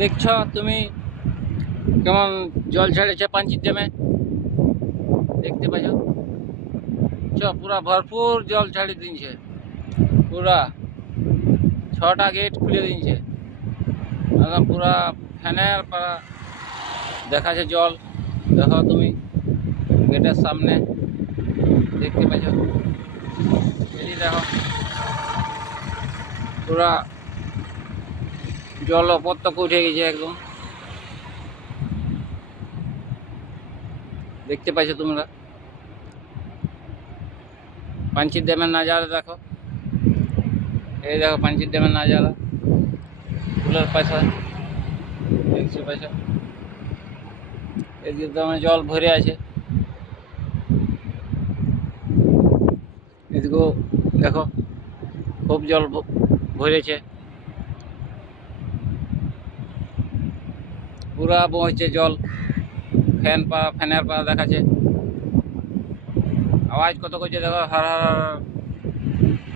দেখছ তুমি কেমন জল ছেড়েছে পাঞ্চির ড্যামে, দেখতে পাচ্ছ পুরা ভরপুর জল ছাড়ি দিনছে, পুরা 6টা গেট খুলে দিনছে, একদম পুরা ফ্যানের পারা দেখাচ্ছে জল। দেখো তুমি গেটের সামনে দেখতে পাচ্ছ, এদিকে দেখো পুরা জল ওপর তক উঠে গেছে একদম, দেখতে পাচ্ছ তোমরা পাঞ্চির ড্যামের নাজারা দেখো। এই দেখো পাঞ্চির ড্যামের নাজারা, ফুলের পাশা দেখতে পাচ্ছ, এদিকে দমে জল ভরে আছে, এদিকেও দেখো খুব জল ভরেছে, পুরা বইছে জল, ফ্যানের পা দেখাচ্ছে, আওয়াজ কত করছে দেখো, হার হার।